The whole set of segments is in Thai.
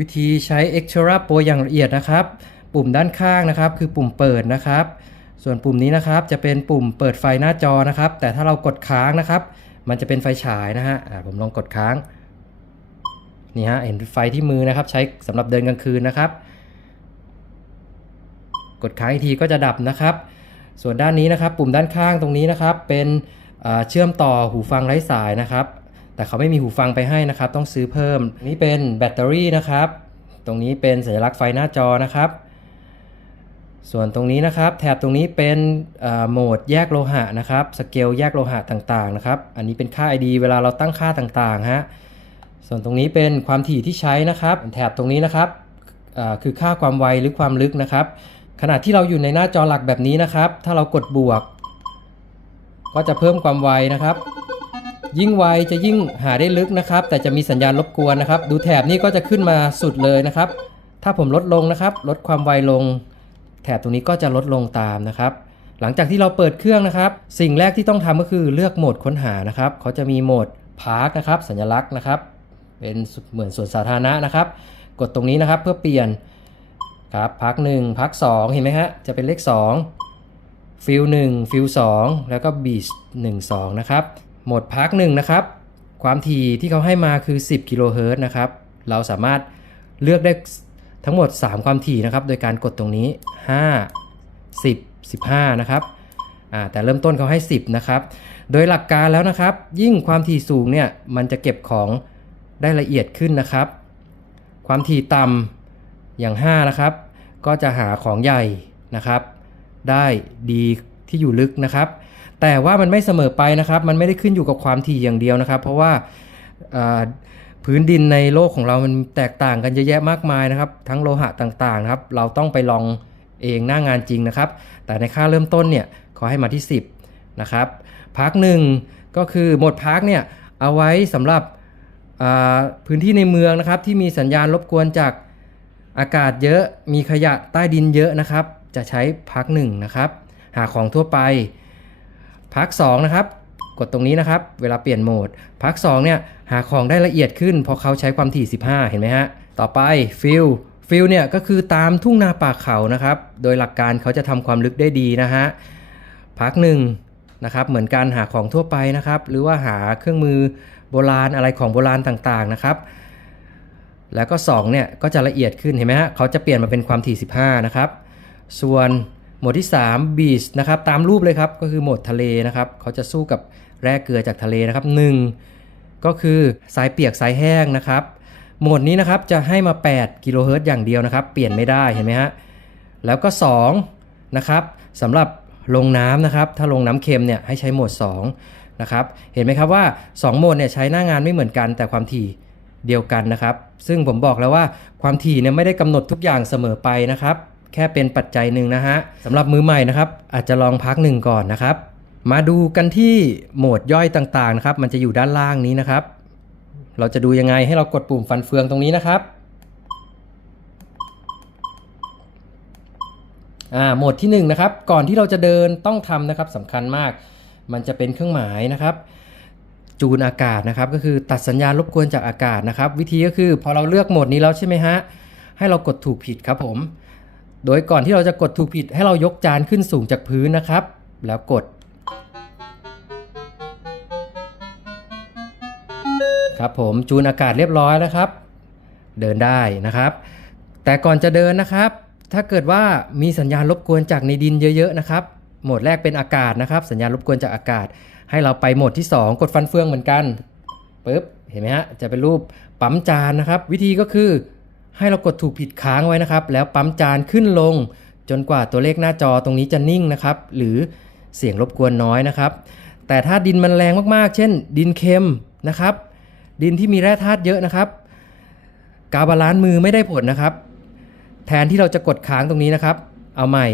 วิธีใช้ Extra Pro อย่างละเอียดนะครับ ปุ่มด้านข้างนะครับ คือปุ่มเปิดนะครับ ส่วนปุ่มนี้นะครับจะเป็นปุ่มเปิดไฟหน้าจอนะครับ แต่ถ้าเรากดค้างนะครับ มันจะเป็นไฟฉายนะฮะผมลองกดค้างนี่ฮะเห็นไฟที่มือนะครับ ใช้สำหรับเดินกลางคืนนะครับ กดค้างอีกทีก็จะดับนะครับ ส่วนด้านนี้นะครับ ปุ่มด้านข้างตรงนี้นะครับ เป็นเชื่อมต่อหูฟังไร้สายนะครับ แต่เขาไม่มีหูฟังไปให้นะครับ ต้องซื้อเพิ่ม นี่เป็นแบตเตอรี่นะครับ ตรงนี้เป็นสัญลักษณ์ไฟหน้าจอนะครับ ส่วนตรงนี้นะครับ แถบตรงนี้เป็นโหมดแยกโลหะนะครับ สเกลแยกโลหะต่างๆนะครับ อันนี้เป็นค่า ID เวลาเราตั้งค่าต่างๆฮะ ส่วนตรงนี้เป็นความถี่ที่ใช้นะครับ แถบตรงนี้นะครับคือค่าความไวหรือความลึกนะครับ ขณะที่เราอยู่ในหน้าจอหลักแบบนี้นะครับ ถ้าเรากดบวก ก็จะเพิ่มความไวนะครับ ยิ่งไวจะยิ่งหาได้ลึกนะครับ แต่จะมีสัญญาณรบกวนนะครับ ดูแถบนี้ก็จะขึ้นมาสุดเลยนะครับ ถ้าผมลดลงนะครับ ลดความไวลง แถบตรงนี้ก็จะลดลงตามนะครับ หลังจากที่เราเปิดเครื่องนะครับ สิ่งแรกที่ต้องทำก็คือเลือกโหมดค้นหานะครับเขาจะมีโหมดพาร์คนะครับ สัญลักษณ์นะครับ เป็นเหมือนสวนสาธารณะนะครับ กดตรงนี้นะครับเพื่อเปลี่ยนครับพักหนึ่งพักสองเห็นไหมฮะจะเป็นเลข2ฟิลหนึ่งฟิลสองแล้วก็บีชหนึ่งสองนะครับ โหมดพักหนึ่งนะครับ ความถี่ที่เขาให้มาคือ 10กิโลเฮิรตซ์นะครับ เราสามารถเลือกได้ทั้งหมด 3 ความถี่นะครับ โดยการกดตรงนี้ 5 10 15 นะครับแต่เริ่มต้นเขาให้ 10 นะครับ โดยหลักการแล้วนะครับ ยิ่งความถี่สูงเนี่ยมันจะเก็บของได้ละเอียดขึ้นนะครับ ความถี่ต่ำอย่าง 5 นะครับ ก็จะหาของใหญ่นะครับ ได้ดีที่อยู่ลึกนะครับ แต่ว่ามันไม่เสมอไปนะครับ มันไม่ได้ขึ้นอยู่กับความถี่อย่างเดียวนะครับ เพราะว่าพื้นดินในโลกของเรามันแตกต่างกันเยอะแยะมากมายนะครับ ทั้งโลหะต่างๆนะครับ เราต้องไปลองเองหน้างานจริงนะครับ แต่ในค่าเริ่มต้นเนี่ยขาให้มาที่ 10 นะครับพาร์คหนึ่งก็คือหมดพาร์คเนี่ยเอาไว้สำหรับพื้นที่ในเมืองนะครับ ที่มีสัญญาณรบกวนจากอากาศเยอะมีขยะใต้ดินเยอะนะครับ จะใช้พาร์คหนึ่งนะครับ หาของทั่วไป พาร์ค2นะครับ กดตรงนี้นะครับ เวลาเปลี่ยนโหมดพาร์ค2เนี่ยหาของได้ละเอียดขึ้นเพราะเขาใช้ความถี่ 15 เห็นไหมฮะ ต่อไปฟิลฟิลเนี่ยก็คือตามทุ่งนาป่าเขานะครับ โดยหลักการเขาจะทำความลึกได้ดีนะฮะพาร์คหนึ่งนะครับเหมือนการหาของทั่วไปนะครับ หรือว่าหาเครื่องมือโบราณอะไรของโบราณต่างๆนะครับ แล้วก็2เนี่ยก็จะละเอียดขึ้นเห็นไหมฮะเขาจะเปลี่ยนมาเป็นความถี่ 15 นะครับ ส่วน หมดที่ 3 Beach นะครับตามรูปเลยครับก็คือโหมดทะเลนะครับเขาจะสู้กับแร่เกลือจากทะเลนะครับ 1 ก็คือสายเปียกสายแห้งนะครับโหมดนี้นะครับจะให้มา 8 กิโลเฮิรตซ์อย่างเดียวนะครับ เปลี่ยนไม่ได้เห็นไหมฮะแล้วก็2นะครับสำหรับลงน้ำนะครับ ถ้าลงน้ำเค็มเนี่ยให้ใช้โหมด2นะครับเห็นไหมครับว่า 2 โหมดเนี่ยใช้หน้างานไม่เหมือนกันแต่ความถี่เดียวกันนะครับ ซึ่งผมบอกแล้วว่าความถี่เนี่ยไม่ได้กำหนดทุกอย่างเสมอไปนะครับ แค่เป็นปัจจัยหนึ่งนะฮะสำหรับมือใหม่นะครับ อาจจะลองพักหนึ่งก่อนนะครับ มาดูกันที่โหมดย่อยต่างๆนะครับ มันจะอยู่ด้านล่างนี้นะครับ เราจะดูยังไงให้เรากดปุ่มฟันเฟืองตรงนี้นะครับอ่าโหมดที่1นะครับก่อนที่เราจะเดินต้องทำนะครับสำคัญมาก มันจะเป็นเครื่องหมายนะครับ จูนอากาศนะครับ ก็คือตัดสัญญาณรบกวนจากอากาศนะครับ วิธีก็คือพอเราเลือกโหมดนี้แล้วใช่ไหมฮะให้เรากดถูกผิดครับผม โดยก่อนที่เราจะกดถูกผิดให้เรายกจานขึ้นสูงจากพื้นนะครับ แล้วกด ครับผมจูนอากาศเรียบร้อยแล้วครับ เดินได้นะครับ แต่ก่อนจะเดินนะครับ ถ้าเกิดว่ามีสัญญาณรบกวนจากในดินเยอะๆนะครับโหมดแรกเป็นอากาศนะครับ สัญญาณรบกวนจากอากาศ ให้เราไปโหมดที่ 2 กดฟันเฟืองเหมือนกันปึ๊บเห็นไหมฮะจะเป็นรูปปั๊มจานนะครับ วิธีก็คือ ให้เรากดถูกผิดค้างไว้นะครับ แล้วปั๊มจานขึ้นลง จนกว่าตัวเลขหน้าจอตรงนี้จะนิ่งนะครับ หรือเสียงรบกวนน้อยนะครับ แต่ถ้าดินมันแรงมากๆ เช่น ดินเค็มนะครับ ดินที่มีแร่ธาตุเยอะนะครับ กาบาลานซ์มือไม่ได้ผลนะครับ แทนที่เราจะกดค้างตรงนี้นะครับ เอาใหม่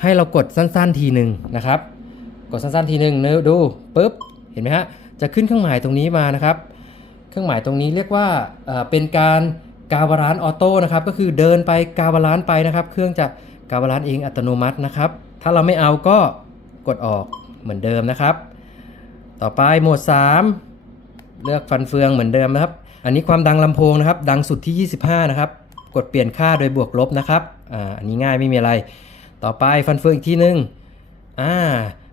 ให้เรากดสั้นๆทีหนึ่งนะครับ กดสั้นๆทีหนึ่งเนอดูปุ๊บเห็นไหมฮะจะขึ้นเครื่องหมายตรงนี้มานะครับ เครื่องหมายตรงนี้เรียกว่าเป็นการ กาวบาลานออโต้นะครับก็คือเดินไปกาวบาลานไปนะครับ เครื่องจะกาวบาลานเองอัตโนมัตินะครับ ถ้าเราไม่เอาก็กดออกเหมือนเดิมนะครับ ต่อไปโหมด 3 เลือกฟันเฟืองเหมือนเดิมนะครับ อันนี้ความดังลำโพงนะครับ ดังสุดที่ 25 นะครับ กดเปลี่ยนค่าโดยบวกลบนะครับอ่าอันนี้ง่ายไม่มีอะไร ต่อไปฟันเฟืองอีกทีหนึ่งอ่า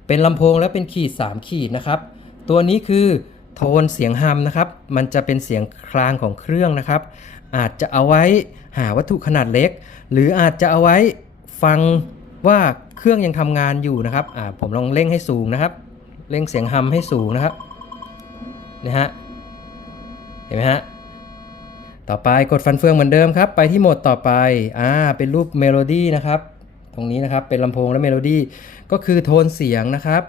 เป็นลำโพงแล้วเป็นขีด 3 ขีดนะครับ ตัวนี้คือโทนเสียงฮัมนะครับ มันจะเป็นเสียงคลางของเครื่องนะครับ อาจจะเอาไว้หาวัตถุขนาดเล็ก หรืออาจจะเอาไว้ฟังว่าเครื่องยังทำงานอยู่นะครับผมลองเร่งให้สูงนะครับ เร่งเสียงฮัมให้สูงนะครับนะฮะเห็นไหมฮะต่อไปกดฟันเฟืองเหมือนเดิมครับ ไปที่โหมดต่อไปอ่าเป็นรูปเมโลดี้นะครับตรงนี้นะครับเป็นลำโพงและเมโลดี้ก็คือโทนเสียงนะครับ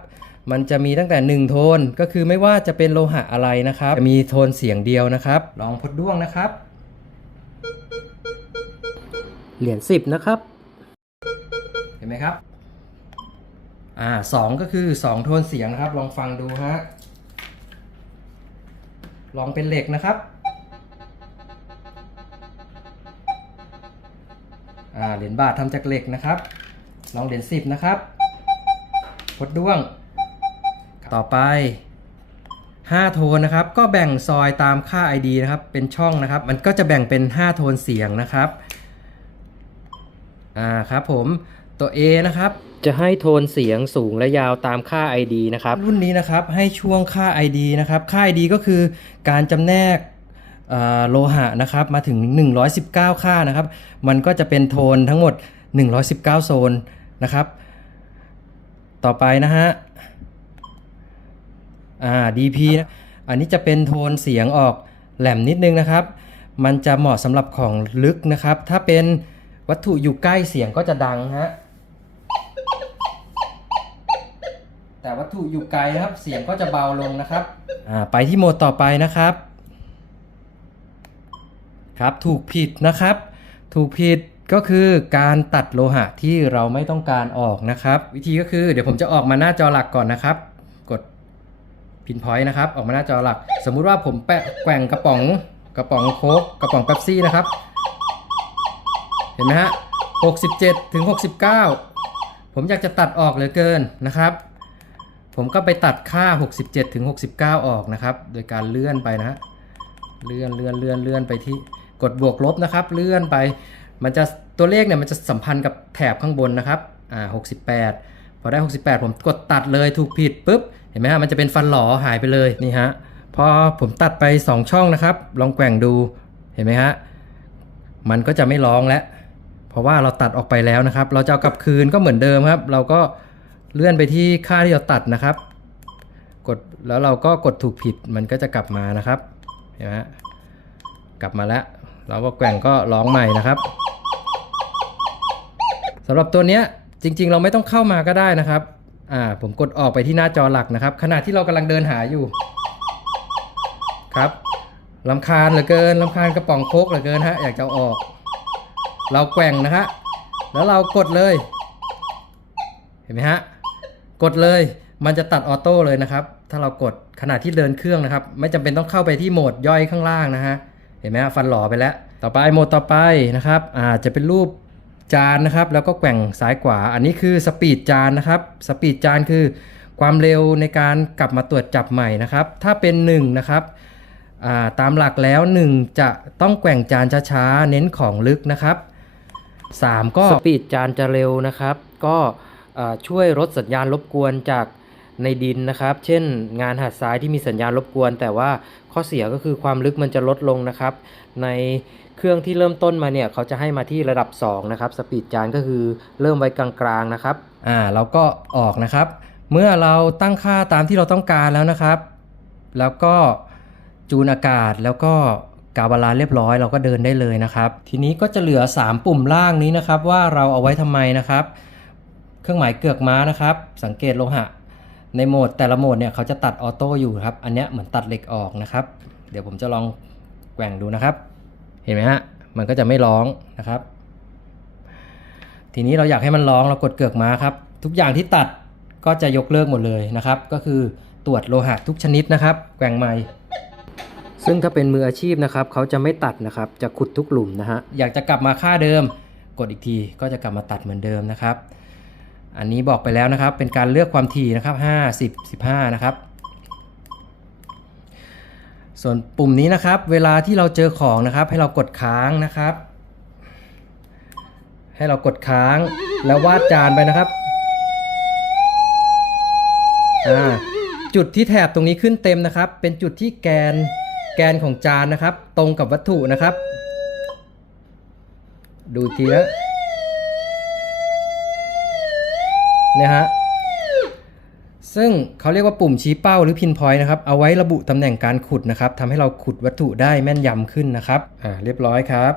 มันจะมีตั้งแต่ 1 โทนก็คือไม่ว่าจะเป็นโลหะอะไรนะครับ จะมีโทนเสียงเดียวนะครับ ลองพดด้วงนะครับ เหรียญ10 นะครับ เห็นไหมครับ อ่าสองก็คือ 2 โทนเสียงนะครับ ลองฟังดูฮะ ลองเป็นเหล็กนะครับ อ่า เหรียญบาททำจากเหล็กนะครับ ลองเหรียญ10 นะครับพดด้วง ต่อไป5โทนนะครับ ก็แบ่งซอยตามค่า ID นะครับ เป็นช่องนะครับ มันก็จะแบ่งเป็น 5 โทนเสียงนะครับ อ่าครับผมตัว A นะครับ จะให้โทนเสียงสูงและยาวตามค่า ID นะครับ รุ่นนี้นะครับให้ช่วงค่า ID นะครับ ค่า ID ก็คือการจำแนกเอ่อโลหะนะครับมาถึง 119 ค่านะครับ มันก็จะเป็นโทนทั้งหมด 119 โซนนะครับ ต่อไปนะฮะอ่า DP นะอันนี้จะเป็นโทนเสียงออกแหลมนิดนึงนะครับ มันจะเหมาะสำหรับของลึกนะครับ ถ้าเป็น วัตถุอยู่ใกล้เสียงก็จะดังฮะ แต่วัตถุอยู่ไกลครับ เสียงก็จะเบาลงนะครับ อ่า ไปที่โหมดต่อไปนะครับ ครับ ถูกผิดนะครับ ถูกผิดก็คือการตัดโลหะที่เราไม่ต้องการออกนะครับ วิธีก็คือเดี๋ยวผมจะออกมาหน้าจอหลักก่อนนะครับ กดพินพอยต์นะครับ ออกมาหน้าจอหลัก สมมุติว่าผมแปะแกว่งกระป๋องกระป๋องโค้กกระป๋องเป๊ปซี่นะครับ เห็นไหมฮะ67 ถึง 69 ผมอยากจะตัดออกเหลือเกินนะครับ ผมก็ไปตัดค่า 67 ถึง 69 ออกนะครับ โดยการเลื่อนไปนะฮะเลื่อนเลื่อนเลื่อนเลื่อนไปที่กดบวกลบนะครับ เลื่อนไป มันจะตัวเลขเนี่ยมันจะสัมพันธ์กับแถบข้างบนนะครับอ่า68 พอได้ 68 ผมกดตัดเลยถูกผิดปุ๊บเห็นไหมฮะมันจะเป็นฟันหลอหายไปเลยนี่ฮะพอผมตัดไป 2 ช่องนะครับ ลองแกว่งดูเห็นไหมฮะมันก็จะไม่ร้องแล้ว เพราะว่าเราตัดออกไปแล้วนะครับ เราจะเอากลับคืนก็เหมือนเดิมครับ เราก็เลื่อนไปที่ค่าที่เราตัดนะครับ กดแล้วเราก็กดถูกผิดมันก็จะกลับมานะครับเห็นไหมกลับมาแล้ว เราก็แกว่งก็ร้องใหม่นะครับสำหรับตัวเนี้ยจริง ๆ เราไม่ต้องเข้ามาก็ได้นะครับอ่าผมกดออกไปที่หน้าจอหลักนะครับ ขณะที่เรากำลังเดินหาอยู่ครับลำคาญเหลือเกินลำคาญกระป๋องโคกเหลือเกินฮะอยากจะออก เราแกว่งนะฮะแล้วเรากดเลย เห็นไหมฮะ กดเลย มันจะตัดออโต้เลยนะครับ ถ้าเรากดขณะที่เดินเครื่องนะครับ ไม่จำเป็นต้องเข้าไปที่โหมดย่อยข้างล่างนะฮะ เห็นไหมฮะ ฟันหล่อไปแล้ว ต่อไปโหมดต่อไปนะครับอาจจะเป็นรูปจานนะครับ แล้วก็แกว่งซ้ายขวา อันนี้คือสปีดจานนะครับ สปีดจานคือความเร็วในการกลับมาตรวจจับใหม่นะครับ ถ้าเป็น1นะครับอ่าตามหลักแล้ว 1 จะต้องแกว่งจานช้าๆ เน้นของลึกนะครับ 3 ก็สปีดจานจะเร็วนะครับ ก็ช่วยลดสัญญาณรบกวนจากในดินนะครับ เช่นงานหัดทรายที่มีสัญญาณรบกวน แต่ว่าข้อเสียก็คือความลึกมันจะลดลงนะครับ ในเครื่องที่เริ่มต้นมาเนี่ยเขาจะให้มาที่ระดับ 2 นะครับ สปีดจานก็คือเริ่มไว้กลางๆนะครับ อ่าเราก็ออกนะครับ เมื่อเราตั้งค่าตามที่เราต้องการแล้วนะครับ แล้วก็จูนอากาศแล้วก็ กาบาลานเรียบร้อยเราก็เดินได้เลยนะครับ ทีนี้ก็จะเหลือ 3 ปุ่มล่างนี้นะครับ ว่าเราเอาไว้ทำไมนะครับ เครื่องหมายเกือกม้านะครับ สังเกตโลหะ ในโหมดแต่ละโหมดเนี่ยเขาจะตัดออโต้อยู่ครับ อันเนี้ยเหมือนตัดเหล็กออกนะครับ เดี๋ยวผมจะลองแกว่งดูนะครับ เห็นไหมฮะมันก็จะไม่ร้องนะครับ ทีนี้เราอยากให้มันร้องเรากดเกือกม้าครับ ทุกอย่างที่ตัดก็จะยกเลิกหมดเลยนะครับ ก็คือตรวจโลหะทุกชนิดนะครับ แกว่งใหม่ ซึ่งถ้าเป็นมืออาชีพนะครับเขาจะไม่ตัดนะครับ จะขุดทุกหลุมนะฮะ อยากจะกลับมาค่าเดิม กดอีกทีก็จะกลับมาตัดเหมือนเดิมนะครับ อันนี้บอกไปแล้วนะครับ เป็นการเลือกความถี่นะครับ5 10 15 นะครับ ส่วนปุ่มนี้นะครับ เวลาที่เราเจอของนะครับ ให้เรากดค้างนะครับ ให้เรากดค้างแล้ววาดจานไปนะครับจุดที่แถบตรงนี้ขึ้นเต็มนะครับ เป็นจุดที่แกน แกนของจานนะครับ ตรงกับวัตถุนะครับ ดูทีละเนี่ยฮะซึ่งเขาเรียกว่าปุ่มชี้เป้าหรือพินพอยต์นะครับ เอาไว้ระบุตำแหน่งการขุดนะครับทำให้เราขุดวัตถุได้แม่นยำขึ้นนะครับ อ่า เรียบร้อยครับ